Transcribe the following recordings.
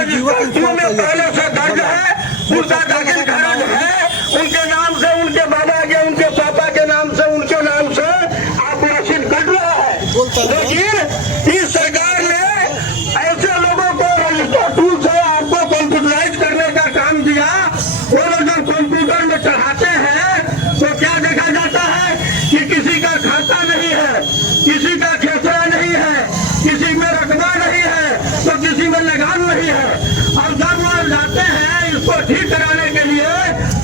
रजिस्ट्रियों में पहले से दर्ज है, उनका दाखिल खारिज है, उनके नाम से, उनके बाबा के, उनके पापा के नाम से, उनके नाम से आपको रसीद कट रहा है। लेकिन इस सरकार ने ऐसे लोगों को रजिस्टर टूल से आपको कंप्यूटराइज करने का काम दिया। वो लोग जब कंप्यूटर में चढ़ाते हैं तो क्या देखा जाता है कि किसी का खाता नहीं है, किसी का खेसरा नहीं है, किसी में रकबा नहीं है, तो किसी में लगान नहीं है। और जब वो जाते हैं इसको ठीक कराने के लिए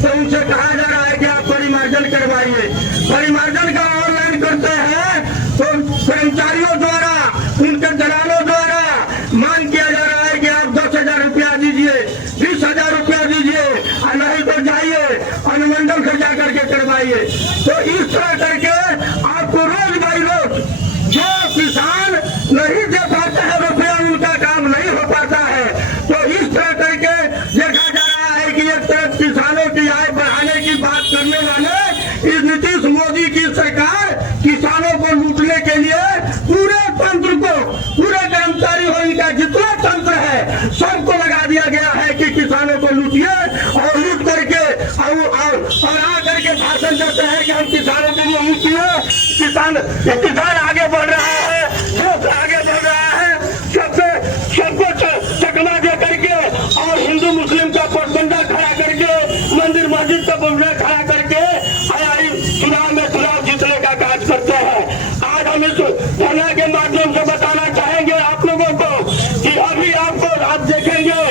तो उनसे कहा जा रहा है कि आप परिमार्जन करवाइए। परिमार्जन का ऑनलाइन करते हैं तो कर्मचारियों द्वारा, उनके दलालों द्वारा मांग किया जा रहा है कि आप 10,000 रुपया दीजिए, 20,000 रुपया दीजिए, और नहीं तो जाइए अनुमंडल से जा करके करवाइए। तो इस तरह करके आपको रोज बाई रोज जो किसान नहीं दे पाते हैं रुपया, उनका काम नहीं हो पाता है। तो इस तरह करके देखा जा रहा है कि एक तरफ किसानों की आय बढ़ाने की बात करने वाले इस नीतीश मोदी की सरकार किसानों को लूटने के लिए पूरे तंत्र को, पूरे कर्मचारी हो, इनका जितना तंत्र है सबको लगा दिया गया है कि किसानों को लूटिए और लूट करके और आ करके भाषण देते हैं कि हम किसानों के लिए लूटिए। किसान आगे बढ़ रहा है, देश आगे बढ़ रहा है, सबको चकमा दे करके और हिंदू मुस्लिम का पटबंधा खड़ा करके, मंदिर मस्जिद का बंधा खड़ा करके चुनाव में चुनाव जीतने का काज करते हैं। आज हम इस धरना के माध्यम से बताना चाहेंगे आप लोगों को कि अभी आपको आप देखेंगे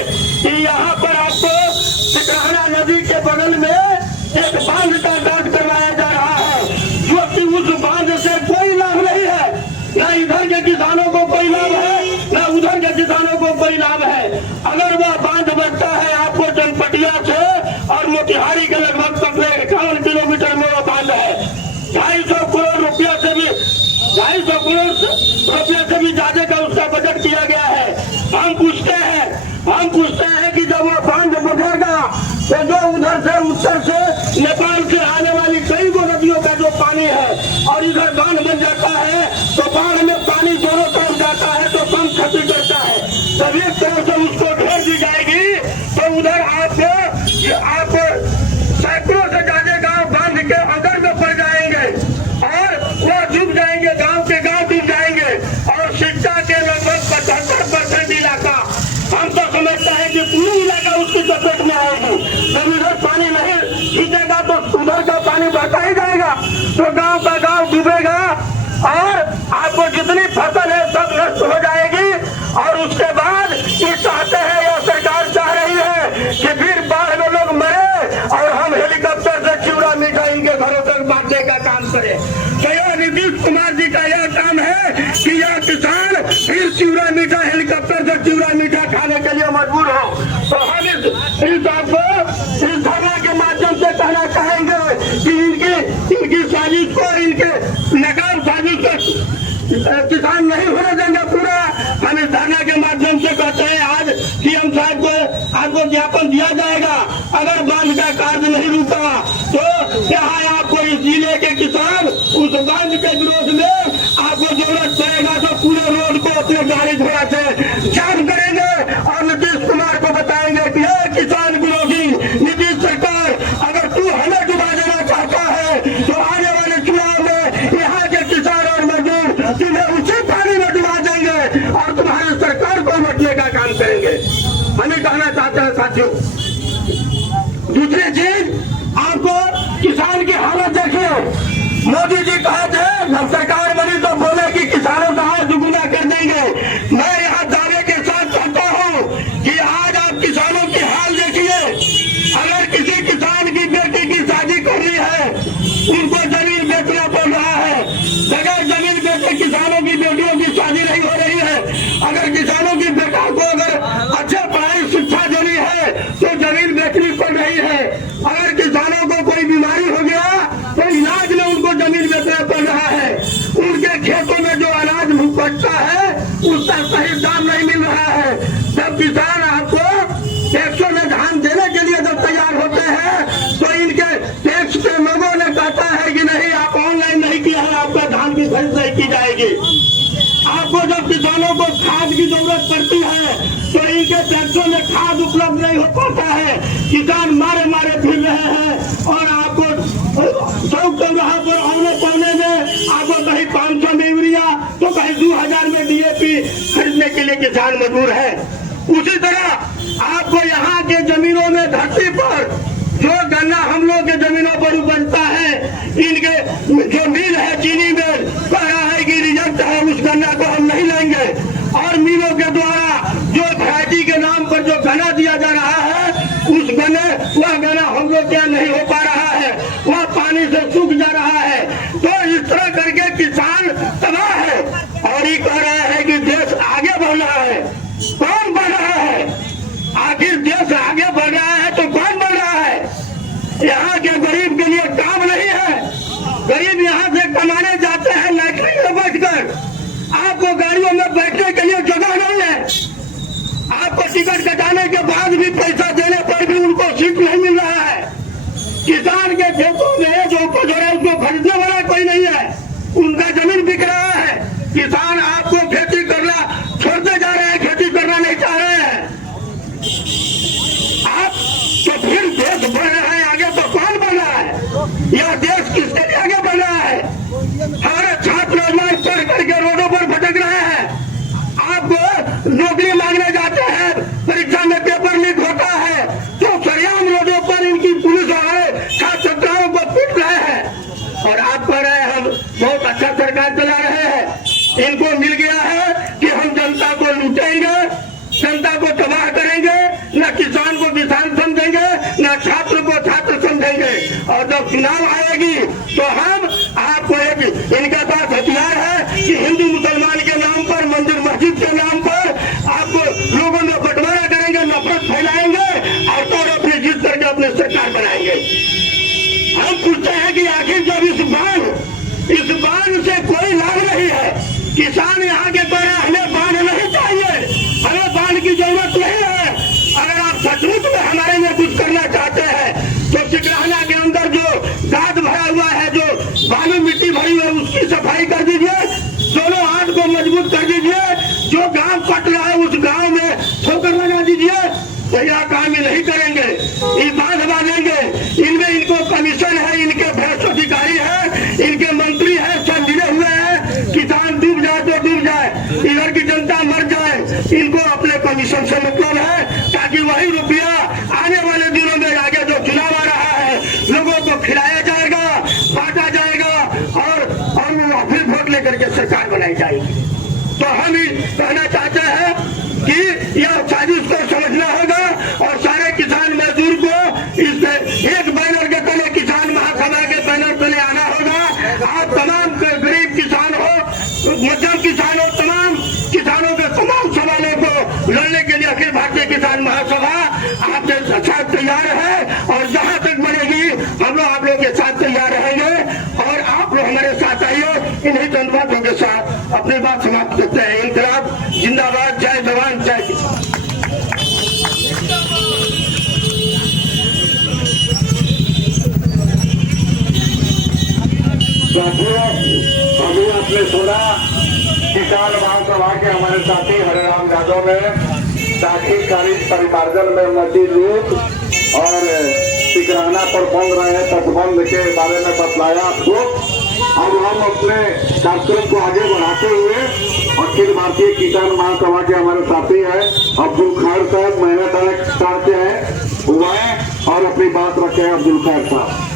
कि यहाँ पर आपको सिकराना नदी के बगल में एक बांध का काज करवाया जा रहा है, जो कि उस बांध से कोई लाभ नहीं है। न इधर के किसानों को कोई लाभ है, न उधर के किसानों को कोई लाभ है। अगर वह बांध बनता है आपको चनपटिया से और मोतिहारी के लगभग 51 किलोमीटर में वो बांध है। 250 करोड़ रुपया से भी 250 करोड़ रुपया से भी ज्यादा का उसका बजट किया गया है। हम पूछते हैं कि जब वो बांध बनेगा तो जो उधर से उत्तर से नेपाल से आने वाली कई गो नदियों का जो पानी है और इधर बांध बन जाता है तो बाढ़ में पानी दोनों तरफ जाता है तो कम क्षति करता है। जब एक तरफ से उसको घेर दी जाएगी तो उधर आप सैकड़ों से ज्यादा गांव बांध के अगर में पड़ जाएंगे और वो डूब जाएंगे, गांव के गांव डूब जाएंगे। और शिक्षा के लगभग 75% इलाका हम तो समझता है कि पूरी इलाका उसकी चपेट में आएगी। जब इधर पानी नहीं खींचेगा तो उधर का पानी बहता ही जाएगा तो गांव का गांव डूबेगा और आपको जितनी फसल है सब नष्ट हो जाएगी। और उसके बाद ये चाहते हैं, यह सरकार चाह रही है कि फिर बाढ़ में लोग मरे और हम हेलीकॉप्टर से चिवड़ा मीठा इनके घरों तक बांटने का काम करें। तो यह नीतीश कुमार जी का यह काम है कि यह किसान फिर चिवड़ा मीठा, हेलीकॉप्टर से चिवड़ा मीठा खाने के लिए मजबूर हो। तो हम इस धरना के माध्यम से कहना चाहेंगे कि इनकी साजिश को, इनके नाकाम साजिश को किसान नहीं होने देंगे पूरा। हम इस धरना के माध्यम से कहते हैं आज सीएम साहब को आपको ज्ञापन दिया जाएगा। अगर बांध का कार्य नहीं रुका तो यहाँ आपको इस जिले के किसान उस बांध के विरोध में आपको जरूरत पड़ेगा तो पूरे रोड को अपने गाड़ी घोड़ा से जाम करेंगे और नीतीश कुमार को बताएंगे कि किसान विरोधी नीतीश सरकार, अगर तू हमें डुबा देना चाहता है तो आने वाले चुनाव में यहाँ के किसान और मजदूर तुम्हें उसी पानी में डुबा देंगे और तुम्हारी सरकार को लौटने का काम करेंगे। हमें कहना चाहते हैं साथियों। दूसरी चीज, आपको किसान की हालत देखिए। मोदी जी कहे थे जब सरकार बनी तो बोले कि किसानों का आय दुगुना कर देंगे। मैं यहाँ दावे के साथ कहता हूँ कि आज आप किसानों की हाल देखिए। अगर किसी किसान की बेटी की शादी करनी है उनको जमीन बेचना पड़ रहा है। बगैर जमीन बेचे किसानों की बेटियों की शादी नहीं हो रही है। अगर किसानों की बेटा को अगर अच्छा पढ़ाई शिक्षा देनी है तो जमीन बेचनी पड़ रही है। अगर किसानों को कोई बीमारी हो गया तो इलाज में उनको जमीन बेचना पड़ रहा है। उनके खेतों में जो अनाज बचता है उसका सही दाम नहीं मिल रहा है। जब किसान आपको टैक्सों में धान देने के लिए जब तैयार होते हैं तो इनके टैक्स के लोगों ने कहता है कि नहीं, आप ऑनलाइन नहीं किया है, आपका धान की खरीद नहीं की जाएगी। आपको जब किसानों को खाद की जरूरत पड़ती है तो के ट्रैक्टरों में खाद उपलब्ध नहीं हो पाता है, किसान मारे मारे फिर रहे हैं। और आपको 100 चौराहा पर आने पौने में आपको कहीं 500 में यूरिया तो कहीं 2000 में DAP खरीदने के लिए किसान मजबूर है। उसी तरह आपको यहाँ के जमीनों में धरती पर जो गन्ना हम लोग के जमीनों पर उपजता है, इनके जो मिल है चीनी मिल कह रहा है कि रिजेक्ट है, उस गन्ना को हम नहीं लेंगे। और मिलों के द्वारा जो वैरायटी के नाम पर जो गन्ना दिया जा रहा है, उस गन्ने वह गन्ना हम लोग क्या नहीं हो पा रहा है, वह पानी से सूख जा रहा है। तो इस तरह करके किसान तबाह है। और ये कह रहा है कि देश आगे बढ़ रहा है। कौन बढ़ रहा है? आखिर देश आगे बढ़ रहा है तो कौन बढ़ रहा है? यहाँ के गरीब के लिए काम नहीं है। गरीब यहाँ से कमाने जाते हैं लैटरिन में बैठकर, आपको गाड़ियों में बैठने के लिए जगह नहीं है। आपको टिकट कटाने के बाद भी पैसा देने पर भी उनको सीट नहीं मिल रहा है। किसान के खेतों में जो उपज हो रहा है उसको खरीदने वाला कोई नहीं है, उनका जमीन बिक रहा है। किसान आपको खेती करना छोड़ते जा रहे हैं, खेती करना नहीं चाह रहे हैं। आप तो फिर देश बढ़ रहा है आगे, तो कौन बढ़ रहा है? यह देश किसके लिए आगे बढ़ रहा है? हमारे छात्र नौजवान पढ़ करके रोडों पर भटक रहे हैं। आपको नौकरी मांगने जाते हैं, परीक्षा में पेपर लीक होता है तो सरेआम रोडों पर इनकी पुलिस वाले छात्र छात्राओं को पीट रहे हैं। और आप कह रहे हैं हम बहुत अच्छा सरकार चला रहे हैं। इनको मिल गया है कि हम जनता को लूटेंगे, जनता को तबाह करेंगे, न किसान को किसान समझेंगे, न छात्र को छात्र समझेंगे। और जब चुनाव आएगी तो हम आपको एक इनके पास हथियार है कि हिंदू मुसलमान के नाम पर, मंदिर मस्जिद के नाम पर आपको लोगों में बंटवारा करेंगे, नफरत फैलाएंगे और तो अपनी जीत करके अपने सरकार बनाएंगे। हम पूछते हैं कि आखिर जब इस बांध से कोई लाभ नहीं है, किसान यहाँ के कह रहे हैं हमें बांध नहीं चाहिए, हमें बांध की जरूरत नहीं है। अगर आप सचमुच में हमारे लिए कुछ करना चाहते हैं तो सिकराना के अंदर जो गाद भरा हुआ है, जो बालू मिट्टी भरी है, उसकी सफाई कर दीजिए, दोनों हाथ को मजबूत कर दीजिए। जो गांव कट रहा है उस गांव में ठोकर लगा दीजिए। तो यह काम ही नहीं करेंगे, ये बांध बांधेंगे। इनमें इनको कमीशन है, इनके भ्रष्ट अधिकारी है, इनके मंत्री है, सब मिले हुए हैं। किसान डूब जाए तो डूब जाए, इधर की जनता मर जाए, इनको अपने कमीशन से मतलब है, ताकि वही रुपया आने वाले दिनों में आगे जो चुनाव आ रहा है लोगों को खिलाया जाएगा, बांटा जाएगा और फिर वोट लेकर के सरकार बनाई जाएगी। तो हम ही कहना चाहते हैं कि यह साजिश को समझना होगा और सारे किसान मजदूर को इस एक बैनर के तले, किसान महासभा के बैनर तले आना होगा। आप तमाम गरीब किसान हो, मध्यम किसान हो, तमाम किसानों के तमाम सवालों को लड़ने के लिए अखिल भारतीय किसान महासभा आपके साथ तैयार है। और जहां तक बनेगी हम लोग आप लोग के साथ तैयार रहेंगे और आप लोग हमारे साथ आइए। इन्हीं चंद बातों के साथ अपनी बात समाप्त करते हैं। इंकलाब जिंदाबाद, जय जवान जय किसान। अभी आपने सुना किसान महासभा के हमारे साथी हरिराम यादव ने दाखिल खारिज परिमार्जन में मची लूट और सिकराना पर बन रहे तटबंध के बारे में बतलाया आपको। अब हम अपने कार्यक्रम को आगे बढ़ाते हुए अखिल भारतीय किसान महासभा के हमारे साथी है अब्दुल खैर साहब, मेहनत स्टार के हैं, हुआ है और अपनी बात रखे हैं अब्दुल खैर साहब।